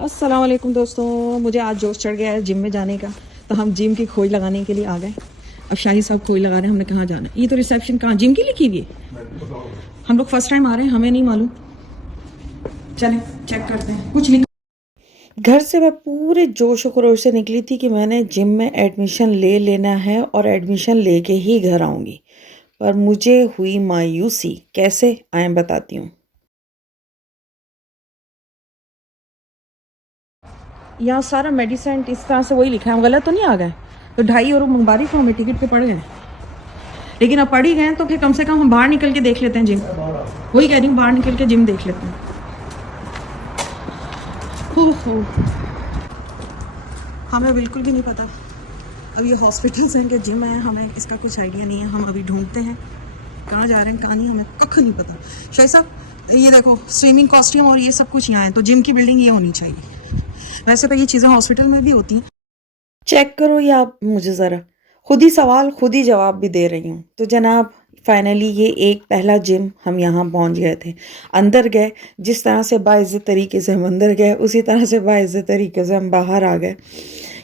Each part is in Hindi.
अस्सलाम वालेकुम दोस्तों, मुझे आज जोश चढ़ गया है जिम में जाने का। तो हम जिम की खोज लगाने के लिए आ गए। अब शाही साहब खोज लगा रहे हैं, हमने कहाँ जाना है। ये तो रिसेप्शन कहाँ जिम की लिखी हुई है। हम लोग फर्स्ट टाइम आ रहे हैं, हमें नहीं मालूम। चलें चेक करते हैं। कुछ लिखा घर से मैं पूरे जोश और खरोश से निकली थी कि मैंने जिम में एडमिशन ले लेना है और एडमिशन लेके ही घर आऊँगी। पर मुझे हुई मायूसी। कैसे आए बताती हूँ। यहाँ सारा मेडिसिन इस तरह से वही लिखा है। हम गलत तो नहीं आ गए? तो 2.5 € मंगवा रही थी, हमें टिकट पे पड़ गए। लेकिन अब पड़ ही गए तो फिर कम से कम हम बाहर निकल के देख लेते हैं जिम। वही कह रही हूँ, बाहर निकल के जिम देख लेते हैं। हो हमें बिल्कुल भी नहीं पता अब ये हॉस्पिटल्स हैं कि जिम है, हमें इसका कुछ आइडिया नहीं है। हम अभी ढूंढते हैं कहाँ जा रहे हैं कहाँ नहीं, हमें कख नहीं पता। शायद साहब ये देखो, स्विमिंग कॉस्ट्यूम और ये सब कुछ यहाँ है, तो जिम की बिल्डिंग ये होनी चाहिए। वैसे तो ये चीज़ें हॉस्पिटल में भी होती हैं। चेक करो या आप मुझे ज़रा खुद ही सवाल खुद ही जवाब भी दे रही हूँ। तो जनाब फाइनली ये एक पहला जिम हम यहाँ पहुँच गए थे। अंदर गए, जिस तरह से बाइज़्ज़त तरीके से हम अंदर गए उसी तरह से बाइज़्ज़त तरीके से हम बाहर आ गए,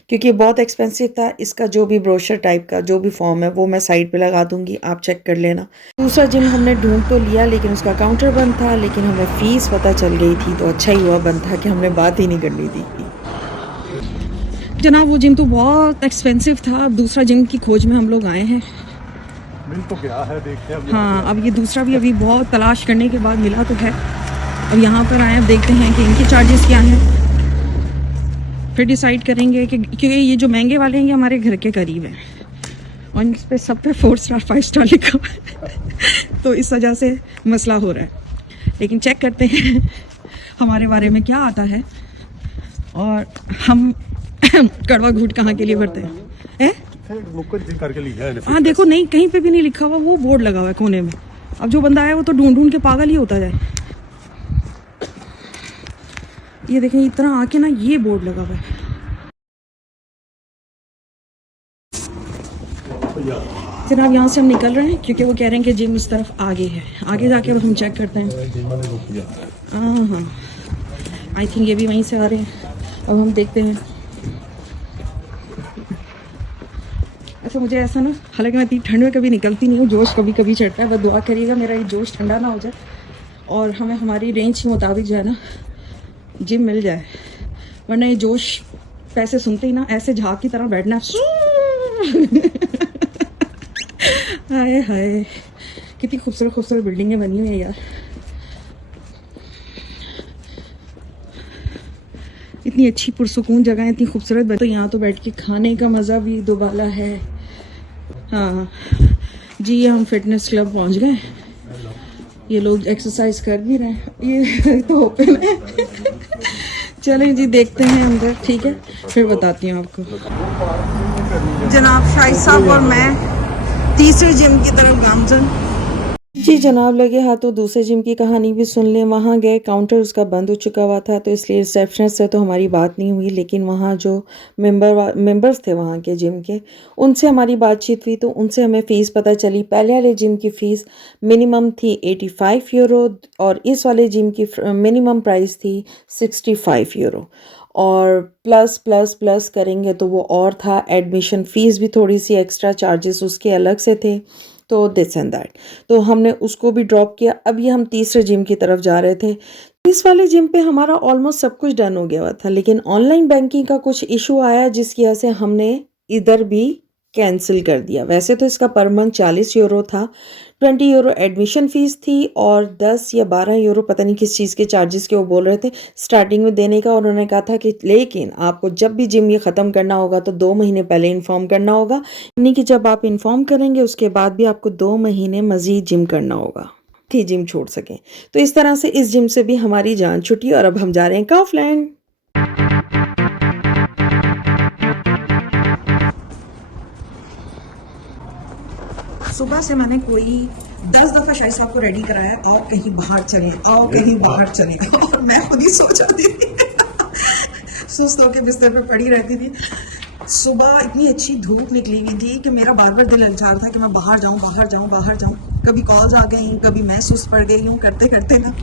क्योंकि बहुत एक्सपेंसिव था। इसका जो भी ब्रोशर टाइप का जो भी फॉर्म है वो मैं साइड पे लगा दूंगी, आप चेक कर लेना। दूसरा जिम हमने ढूंढ तो लिया लेकिन उसका काउंटर बंद था, लेकिन हमें फ़ीस पता चल गई थी। तो अच्छा ही हुआ बंद था कि हमने बात ही नहीं करनी थी। जनाब वो जिम तो बहुत एक्सपेंसिव था। अब दूसरा जिम की खोज में हम लोग आए हैं। मिल तो गया है, देखते हैं। हाँ, अब ये दूसरा भी अभी बहुत तलाश करने के बाद मिला तो है। अब यहाँ पर आए, अब देखते हैं कि इनके चार्जेस क्या हैं, फिर डिसाइड करेंगे कि क्योंकि ये जो महंगे वाले हैं ये हमारे घर के करीब हैं और इस पे सब पे 4 स्टार 5 स्टार लिखा हुआ है। तो इस वजह से मसला हो रहा है। लेकिन चेक करते हैं हमारे बारे में क्या आता है और हम कड़वा घूट कहाँ के लिए भरते हैं। हाँ देखो, नहीं कहीं पे भी नहीं लिखा हुआ, वो बोर्ड लगा हुआ है कोने में। अब जो बंदा है वो तो ढूंढ ढूंढ के पागल ही होता जाए। ये देखें, इतना आके ना ये बोर्ड लगा हुआ है। जनाब यहाँ से हम निकल रहे हैं क्योंकि वो कह रहे हैं कि जिम इस तरफ आगे है। आगे जाके अब हम चेक करते हैं। हाँ, आई थिंक ये भी वहीं से आ रहे हैं। अब हम देखते हैं। अच्छा, मुझे ऐसा ना, हालांकि मैं इतनी ठंड में कभी निकलती नहीं हूँ, जोश कभी कभी चढ़ता है। बस दुआ करिएगा मेरा ये जोश ठंडा ना हो जाए और हमें हमारी रेंज के मुताबिक जो है ना जिम मिल जाए। वरना ये जोश पैसे सुनते ही ना ऐसे झाग की तरह बैठना। हाय हाय, कितनी खूबसूरत खूबसूरत बिल्डिंगें बनी हुई है यार। इतनी अच्छी पुरसुकून जगह है, इतनी खूबसूरत। तो यहाँ तो बैठ के खाने का मज़ा भी दोबाला है। हाँ जी, हम फिटनेस क्लब पहुँच गए। ये लोग एक्सरसाइज कर भी रहे हैं, ये तो ओपन है। चलें जी, देखते हैं अंदर, ठीक है, फिर बताती हूँ आपको। जनाब शाहिद साहब और मैं तीसरे जिम की तरफ गामजन। जी जनाब, लगे हाथों दूसरे जिम की कहानी भी सुन लें। वहाँ गए, काउंटर उसका बंद हो चुका हुआ था, तो इसलिए रिसेप्शनिस्ट से तो हमारी बात नहीं हुई। लेकिन वहाँ जो मेंबर्स थे वहाँ के जिम के, उनसे हमारी बातचीत हुई। तो उनसे हमें फ़ीस पता चली। पहले वाले जिम की फ़ीस मिनिमम थी 85 यूरो और इस वाले जिम की मिनिमम प्राइस थी 65 यूरो। और प्लस प्लस प्लस करेंगे तो वो और था। एडमिशन फ़ीस भी थोड़ी सी एक्स्ट्रा, चार्जेस उसके अलग से थे। तो दिस एंड दैट, तो हमने उसको भी ड्रॉप किया। अब ये हम तीसरे जिम की तरफ जा रहे थे। इस वाले जिम पे हमारा ऑलमोस्ट सब कुछ डन हो गया हुआ था, लेकिन ऑनलाइन बैंकिंग का कुछ इशू आया जिसकी वजह से हमने इधर भी कैंसिल कर दिया। वैसे तो इसका पर मंथ 40 यूरो था। 20 यूरो एडमिशन फ़ीस थी और 10 या 12 यूरो पता नहीं किस चीज़ के चार्जेस के वो बोल रहे थे स्टार्टिंग में देने का। और उन्होंने कहा था कि लेकिन आपको जब भी जिम ये ख़त्म करना होगा तो 2 महीने पहले इन्फॉर्म करना होगा, यानी कि जब आप इन्फॉर्म करेंगे उसके बाद भी आपको 2 महीने मज़ीद जिम करना होगा कि जिम छोड़ सकें। तो इस तरह से इस जिम से भी हमारी जान छुटी और अब हम जा रहे हैं काउफलैंड। सुबह से मैंने कोई 10 दफ़ा शायद साहब को रेडी कराया, आओ कहीं बाहर चले, आओ कहीं बाहर चले। और मैं खुद ही सो जाती थी, सुस्त होकर बिस्तर पे पड़ी रहती थी। सुबह इतनी अच्छी धूप निकली हुई थी कि मेरा बार बार दिल ललचा रहा था कि मैं बाहर जाऊं बाहर जाऊं बाहर जाऊं। कभी कॉल्स आ गई, कभी मैं सुस्त पड़ गई हूँ करते करते ना।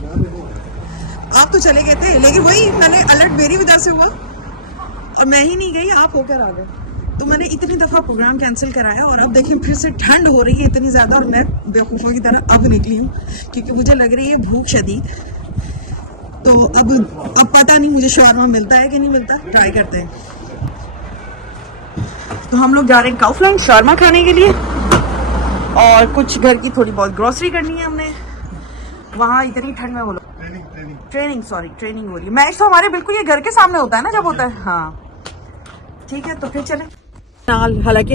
आप तो चले गए थे, लेकिन वही मैंने अलर्ट मेरी वजह से हुआ और मैं ही नहीं गई, आप होकर आ गए। तो मैंने इतनी दफ़ा प्रोग्राम कैंसिल कराया और अब देखिए फिर से ठंड हो रही है इतनी ज़्यादा और मैं बेवकूफ़ों की तरह अब निकली हूँ क्योंकि मुझे लग रही है भूख शदीद। तो अब पता नहीं मुझे शवारमा मिलता है कि नहीं मिलता, ट्राई करते हैं। तो हम लोग जा रहे हैं काउफलैंड शवारमा खाने के लिए और कुछ घर की थोड़ी बहुत ग्रोसरी करनी है हमने। वहाँ इतनी ठंड में बोलो ट्रेनिंग हो रही है। मैच तो हमारे बिल्कुल ये घर के सामने होता है ना जब होता है। हाँ ठीक है, तो फिर चलें। हालांकि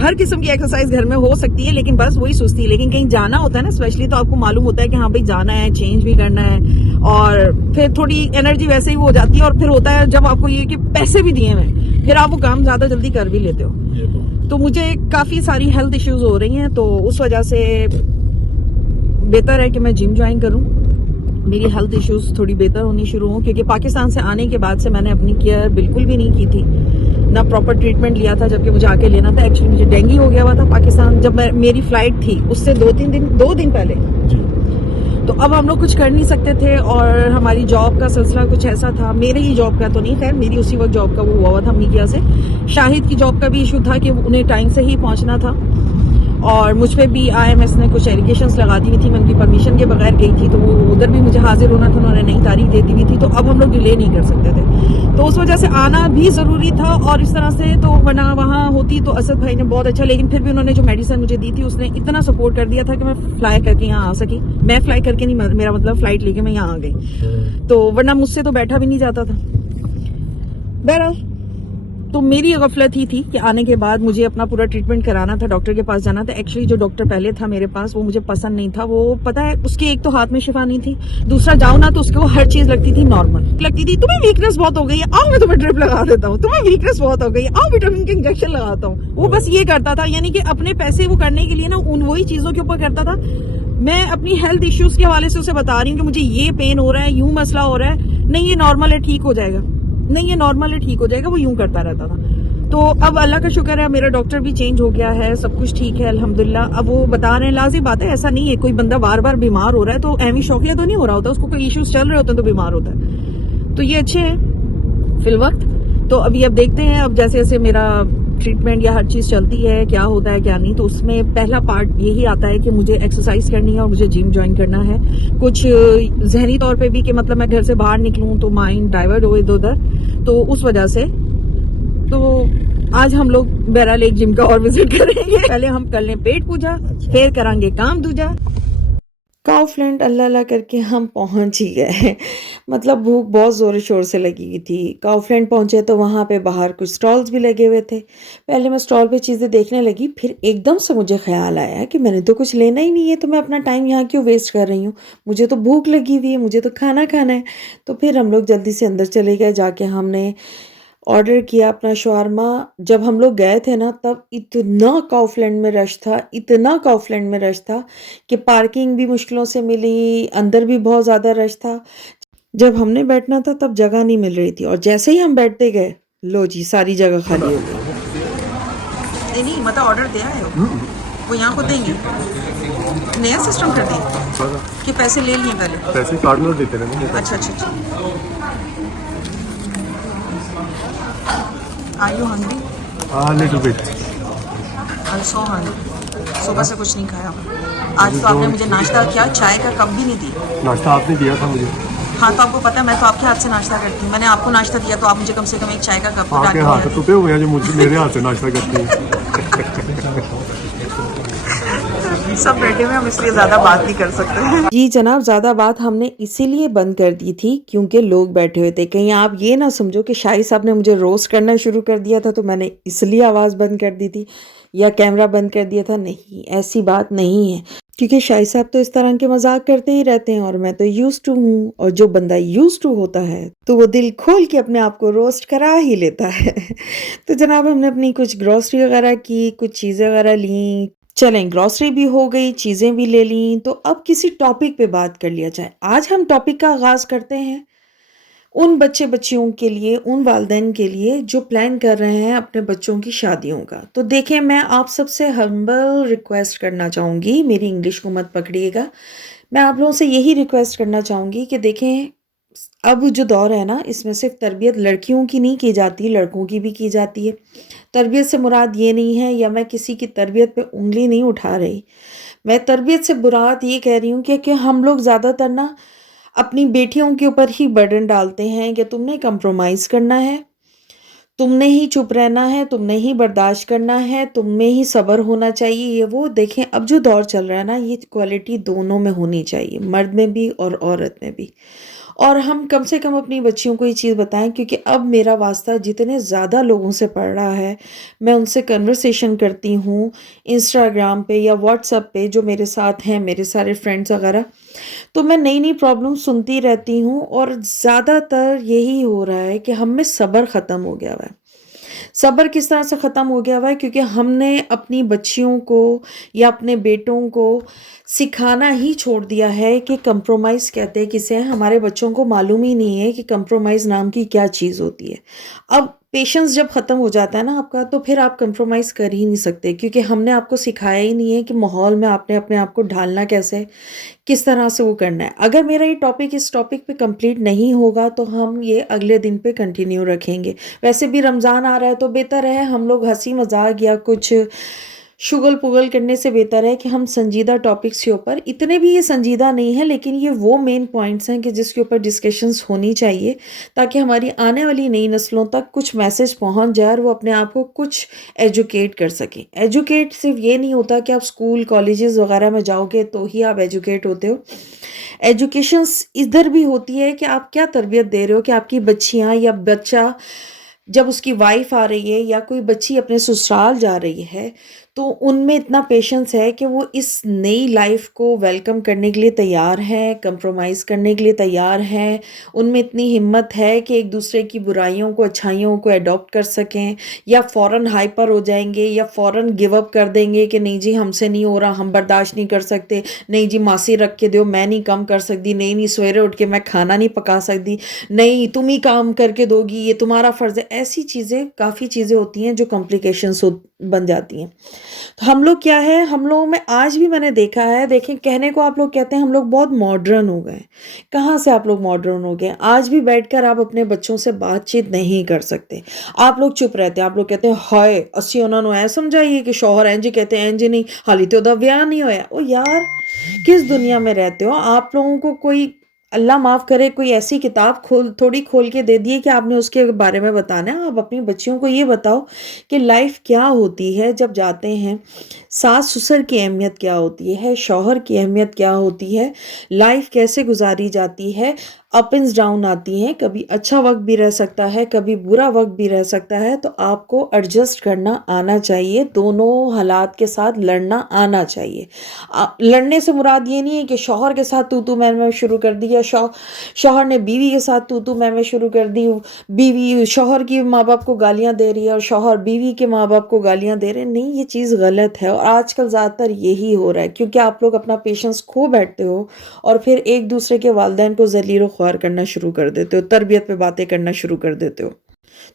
हर किस्म की एक्सरसाइज घर में हो सकती है लेकिन बस वही सुस्ती। लेकिन कहीं जाना होता है ना स्पेशली, तो आपको मालूम होता है कि हाँ भाई जाना है, चेंज भी करना है और फिर थोड़ी एनर्जी वैसे ही हो जाती है। और फिर होता है जब आपको ये कि पैसे भी दिए हुए फिर आप वो काम ज्यादा जल्दी कर भी लेते हो। तो मुझे काफी सारी हेल्थ इश्यूज हो रही हैं, तो उस वजह से बेहतर है कि मैं जिम ज्वाइन करूं, मेरी हेल्थ इश्यूज थोड़ी बेहतर होनी शुरू हो। क्योंकि पाकिस्तान से आने के बाद से मैंने अपनी केयर बिल्कुल भी नहीं की थी, ना प्रॉपर ट्रीटमेंट लिया था, जबकि मुझे आके लेना था। एक्चुअली मुझे डेंगू हो गया हुआ था पाकिस्तान जब मेरी फ्लाइट थी उससे 2 दिन पहले। तो अब हम लोग कुछ कर नहीं सकते थे और हमारी जॉब का सिलसिला कुछ ऐसा था, मेरे ही जॉब का तो नहीं, खैर मेरी उसी वक्त जॉब का वो हुआ था मीडिया से। शाहिद की जॉब का भी इशू था कि उन्हें टाइम से ही पहुंचना था और मुझ पे भी IMS ने कुछ एलिगेशंस लगा दी हुई थी, मैं उनकी परमिशन के बगैर गई थी, तो वो उधर भी मुझे हाजिर होना था, उन्होंने नई तारीख दे दी हुई थी। तो अब हम लोग डिले नहीं कर सकते थे, तो उस वजह से आना भी जरूरी था। और इस तरह से तो वरना वहाँ होती तो असद भाई ने बहुत अच्छा, लेकिन फिर भी उन्होंने जो मेडिसिन मुझे दी थी उसने इतना सपोर्ट कर दिया था कि मैं फ्लाई करके यहाँ आ सकी। मैं फ्लाई करके नहीं, मेरा मतलब फ्लाइट लेके मैं यहाँ आ गई, तो वरना मुझसे तो बैठा भी नहीं जाता था। बहरहाल तो मेरी गफलत ही थी कि आने के बाद मुझे अपना पूरा ट्रीटमेंट कराना था, डॉक्टर के पास जाना था। एक्चुअली जो डॉक्टर पहले था मेरे पास वो मुझे पसंद नहीं था। वो पता है उसके एक तो हाथ में शिफा नहीं थी, दूसरा जाओ ना तो उसको हर चीज लगती थी नॉर्मल, लगती थी तुम्हें वीकनेस बहुत हो गई है, आओ मैं तुम्हें ड्रिप लगा देता हूँ, तुम्हें वीकनेस बहुत हो गई है, आओ विटामिन के इंजेक्शन लगाता हूँ। वो बस ये करता था, यानी कि अपने पैसे वो करने के लिए ना उन वही चीजों के ऊपर करता था। मैं अपनी हेल्थ इश्यूज के हवाले से उसे बता रही हूँ कि मुझे ये पेन हो रहा है, यूं मसला हो रहा है, नहीं ये नॉर्मल है ठीक हो जाएगा, नहीं ये नॉर्मल है ठीक हो जाएगा, वो यूं करता रहता था। तो अब अल्लाह का शुक्र है मेरा डॉक्टर भी चेंज हो गया है, सब कुछ ठीक है अल्हम्दुलिल्लाह। अब वो बता रहे हैं, लाजिम बात है, ऐसा नहीं है कोई बंदा बार बार बीमार हो रहा है तो एवी शौकिया तो नहीं हो रहा होता, उसको कोई इश्यूज चल रहे होते हैं तो बीमार होता है। तो ये अच्छे हैं फिलवक्त। तो अभी अब देखते हैं, अब जैसे जैसे मेरा ट्रीटमेंट या हर चीज चलती है क्या होता है क्या नहीं। तो उसमें पहला पार्ट यही आता है कि मुझे एक्सरसाइज करनी है और मुझे जिम ज्वाइन करना है। कुछ जहनी तौर पे भी कि मतलब मैं घर से बाहर निकलूं तो माइंड डाइवर्ट हो इधर उधर, तो उस वजह से तो आज हम लोग बहरहाल एक जिम का और विजिट करेंगे। पहले हम कर लें पेट पूजा, फिर करांगे काम दूजा। काउफलैंड अल्लाह अल्लाह करके हम पहुंच ही गए। मतलब भूख बहुत ज़ोर शोर से लगी हुई थी। काउफलैंड पहुंचे तो वहाँ पे बाहर कुछ स्टॉल्स भी लगे हुए थे। पहले मैं स्टॉल पे चीज़ें देखने लगी, फिर एकदम से मुझे ख्याल आया कि मैंने तो कुछ लेना ही नहीं है, तो मैं अपना टाइम यहाँ क्यों वेस्ट कर रही हूँ, मुझे तो भूख लगी हुई है, मुझे तो खाना खाना है। तो फिर हम लोग जल्दी से अंदर चले गए, जाके हमने ऑर्डर किया अपना शवारमा। जब हम लोग गए थे ना तब इतना काउफलैंड में रश था, इतना काउफलैंड में रश था कि पार्किंग भी मुश्किलों से मिली, अंदर भी बहुत ज़्यादा रश था। जब हमने बैठना था तब जगह नहीं मिल रही थी और जैसे ही हम बैठते गए, लो जी सारी जगह खाली हो गई। नहीं मतलब ऑर्डर दिया है वो यहाँ को देंगे, नया सिस्टम कर दिया कि पैसे ले लिए पहले, पैसे कार्ड में देते रहने। अच्छा अच्छा अच्छा। Are you hungry? Little bit. I'm so hungry. सुबह से कुछ नहीं खाया। आज तो आपने मुझे नाश्ता किया, चाय का कप भी नहीं दी। नाश्ता आपने दिया था मुझे। हाँ तो आपको पता है मैं तो आपके हाथ से नाश्ता करती हूँ, मैंने आपको नाश्ता दिया तो आप मुझे कम से कम एक चाय का कप तो आपके हाथ टूटे हुए हैं जो मुझे मेरे हाथ से नाश्ता करती है। सब बैठे हुए, हम इसलिए ज्यादा बात नहीं कर सकते। जी जनाब, ज्यादा बात हमने इसीलिए बंद कर दी थी क्योंकि लोग बैठे हुए थे। कहीं आप ये ना समझो कि शाही साहब ने मुझे रोस्ट करना शुरू कर दिया था तो मैंने इसलिए आवाज बंद कर दी थी या कैमरा बंद कर दिया था। नहीं, ऐसी बात नहीं है, क्योंकि शाही साहब तो इस तरह के मजाक करते ही रहते हैं और मैं तो यूज्ड टू हूँ। और जो बंदा यूज्ड टू होता है तो वो दिल खोल के अपने आप को रोस्ट करा ही लेता है। तो जनाब हमने अपनी कुछ ग्रोसरी वगैरह की, कुछ चीजें वगैरह ली, चलें ग्रोसरी भी हो गई, चीजें भी ले ली, तो अब किसी टॉपिक पे बात कर लिया जाए। आज हम टॉपिक का आगाज करते हैं उन बच्चे बच्चियों के लिए, उन वालिदैन के लिए जो प्लान कर रहे हैं अपने बच्चों की शादियों का। तो देखें, मैं आप सबसे हम्बल रिक्वेस्ट करना चाहूँगी, मेरी इंग्लिश को मत पकड़िएगा, मैं आप लोगों से यही रिक्वेस्ट करना चाहूँगी कि देखें अब जो दौर है ना, इसमें सिर्फ तरबियत लड़कियों की नहीं की जाती, लड़कों की भी की जाती है। तरबियत से मुराद ये नहीं है, या मैं किसी की तरबियत पे उंगली नहीं उठा रही, मैं तरबियत से मुराद ये कह रही हूँ कि हम लोग ज़्यादातर ना अपनी बेटियों के ऊपर ही बर्डन डालते हैं कि तुमने कंप्रोमाइज़ करना है, तुमने ही चुप रहना है, तुमने ही बर्दाश्त करना है, तुम में ही सब्र होना चाहिए, ये वो। देखें अब जो दौर चल रहा है ना, ये क्वालिटी दोनों में होनी चाहिए, मर्द में भी और औरत में भी। और हम कम से कम अपनी बच्चियों को ये चीज़ बताएं, क्योंकि अब मेरा वास्ता जितने ज़्यादा लोगों से पड़ रहा है, मैं उनसे कन्वर्सेशन करती हूँ इंस्टाग्राम पे या व्हाट्सएप पे, जो मेरे साथ हैं मेरे सारे फ्रेंड्स वगैरह, तो मैं नई नई प्रॉब्लम सुनती रहती हूँ। और ज़्यादातर यही हो रहा है कि हम में सब्र ख़त्म हो गया हुआ है। सब्र किस तरह से ख़त्म हो गया हुआ है, क्योंकि हमने अपनी बच्चियों को या अपने बेटों को सिखाना ही छोड़ दिया है कि कंप्रोमाइज़ कहते हैं किसे हैं। हमारे बच्चों को मालूम ही नहीं है कि कंप्रोमाइज़ नाम की क्या चीज़ होती है। अब पेशेंस जब ख़त्म हो जाता है ना आपका, तो फिर आप कंप्रोमाइज़ कर ही नहीं सकते, क्योंकि हमने आपको सिखाया ही नहीं है कि माहौल में आपने अपने आप को ढालना कैसे है, किस तरह से वो करना है। अगर मेरा ये टॉपिक इस टॉपिक पे कंप्लीट नहीं होगा, तो हम ये अगले दिन पे कंटिन्यू रखेंगे। वैसे भी रमज़ान आ रहा है, तो बेहतर है हम लोग हंसी मजाक या कुछ शुगल पुगल करने से बेहतर है कि हम संजीदा टॉपिक्स के ऊपर, इतने भी ये संजीदा नहीं है, लेकिन ये वो मेन पॉइंट्स हैं कि जिसके ऊपर डिस्कशंस होनी चाहिए, ताकि हमारी आने वाली नई नस्लों तक कुछ मैसेज पहुंच जाए और वो अपने आप को कुछ एजुकेट कर सकें। एजुकेट सिर्फ ये नहीं होता कि आप स्कूल कॉलेजेस वगैरह में जाओगे तो ही आप एजुकेट होते हो। एजुकेशंस इधर भी होती है कि आप क्या तरबियत दे रहे हो, कि आपकी बच्चियां या बच्चा जब उसकी वाइफ आ रही है या कोई बच्ची अपने ससुराल जा रही है, तो उनमें इतना पेशेंस है कि वो इस नई लाइफ को वेलकम करने के लिए तैयार हैं, कंप्रोमाइज़ करने के लिए तैयार हैं। उनमें इतनी हिम्मत है कि एक दूसरे की बुराइयों को अच्छाइयों को अडॉप्ट कर सकें, या फ़ौरन हाइपर हो जाएंगे या फ़ौरन गिव अप कर देंगे कि नहीं जी हमसे नहीं हो रहा, हम बर्दाश्त नहीं कर सकते, नहीं जी मासी रख के दो, मैं नहीं कम कर सकती, नहीं नहीं सवेरे उठ के मैं खाना नहीं पका सकती, नहीं तुम ही काम करके दोगी, ये तुम्हारा फ़र्ज़ है। ऐसी चीज़ें, काफ़ी चीज़ें होती हैं जो कॉम्प्लिकेशंस बन जाती हैं। तो हम लोग क्या है, हम लोगों में आज भी मैंने देखा है, देखें कहने को आप लोग कहते हैं हम लोग बहुत मॉडर्न हो गए। कहाँ से आप लोग मॉडर्न हो गए? आज भी बैठकर आप अपने बच्चों से बातचीत नहीं कर सकते, आप लोग चुप रहते हैं। आप लोग कहते हैं हाय असी उन्होंने ऐ समझाइए कि शौहर इंज कहते हैं, इंज नहीं, हाली तो उदा ब्याह नहीं होया। ओ यार, किस दुनिया में रहते हो आप? लोगों को कोई, अल्लाह माफ़ करे, कोई ऐसी किताब खोल के दे दिए कि आपने उसके बारे में बताना है। आप अपनी बच्चियों को ये बताओ कि लाइफ क्या होती है जब जाते हैं, सास ससुर की अहमियत क्या होती है, शौहर की अहमियत क्या होती है, लाइफ कैसे गुजारी जाती है। अप एंड डाउन आती हैं, कभी अच्छा वक्त भी रह सकता है, कभी बुरा वक्त भी रह सकता है। तो आपको एडजस्ट करना आना चाहिए, दोनों हालात के साथ लड़ना आना चाहिए। लड़ने से मुराद ये नहीं है कि शौहर के साथ तू मैं शुरू कर दी, या शौहर ने बीवी के साथ तू मैं शुरू कर दी, बीवी शौहर की माँ बाप को गालियाँ दे रही है और शौहर बीवी के माँ बाप को गालियाँ दे रहे हैं। नहीं, ये चीज़ गलत है, और आजकल ज़्यादातर यही हो रहा है, क्योंकि आप लोग अपना पेशेंस खो बैठते हो और फिर एक दूसरे के वालिदैन को ज़लील ख्वार करना शुरू कर देते हो, तरबियत पे बातें करना शुरू कर देते हो।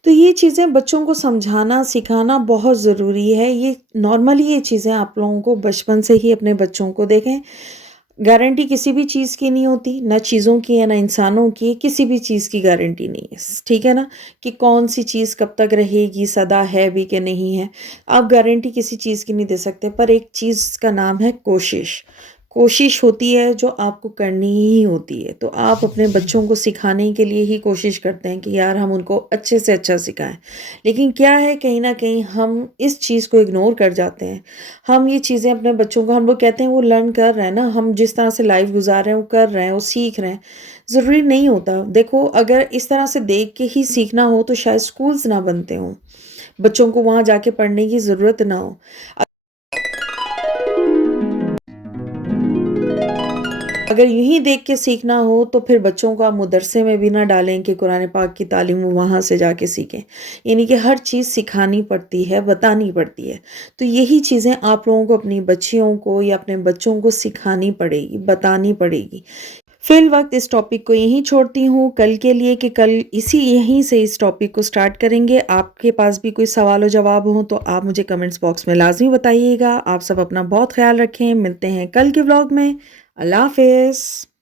तो ये चीज़ें बच्चों को समझाना सिखाना बहुत ज़रूरी है। ये नॉर्मली ये चीज़ें आप लोगों को बचपन से ही अपने बच्चों को देखें। गारंटी किसी भी चीज़ की नहीं होती, ना चीज़ों की है ना इंसानों की, किसी भी चीज़ की गारंटी नहीं है, ठीक है ना, कि कौन सी चीज़ कब तक रहेगी, सदा है भी कि नहीं है। आप गारंटी किसी चीज़ की नहीं दे सकते, पर एक चीज़ का नाम है कोशिश। कोशिश होती है जो आपको करनी ही होती है। तो आप अपने बच्चों को सिखाने के लिए ही कोशिश करते हैं कि यार हम उनको अच्छे से अच्छा सिखाएं, लेकिन क्या है, कहीं ना कहीं हम इस चीज़ को इग्नोर कर जाते हैं। हम ये चीज़ें अपने बच्चों को, हम लोग कहते हैं वो लर्न कर रहे हैं ना, हम जिस तरह से लाइफ गुजार रहे हैं वो कर रहे हैं, वो सीख रहे हैं। ज़रूरी नहीं होता। देखो, अगर इस तरह से देख के ही सीखना हो तो शायद स्कूल्स ना बनते हों, बच्चों को वहाँ जाके पढ़ने की ज़रूरत ना हो। अगर यूं ही देख के सीखना हो तो फिर बच्चों को आप मदरसे में भी ना डालें कि कुरान पाक की तालीम वो वहाँ से जाके सीखें। यानी कि हर चीज़ सिखानी पड़ती है, बतानी पड़ती है। तो यही चीज़ें आप लोगों को अपनी बच्चियों को या अपने बच्चों को सिखानी पड़ेगी, बतानी पड़ेगी। फिल वक्त इस टॉपिक को यहीं छोड़ती हूँ कल के लिए, कि कल यहीं से इस टॉपिक को स्टार्ट करेंगे। आपके पास भी कोई सवाल और जवाब हो तो आप मुझे कमेंट्स बॉक्स में लाजमी बताइएगा। आप सब अपना बहुत ख्याल रखें, मिलते हैं कल के व्लॉग में। अल्लाह हाफिज़।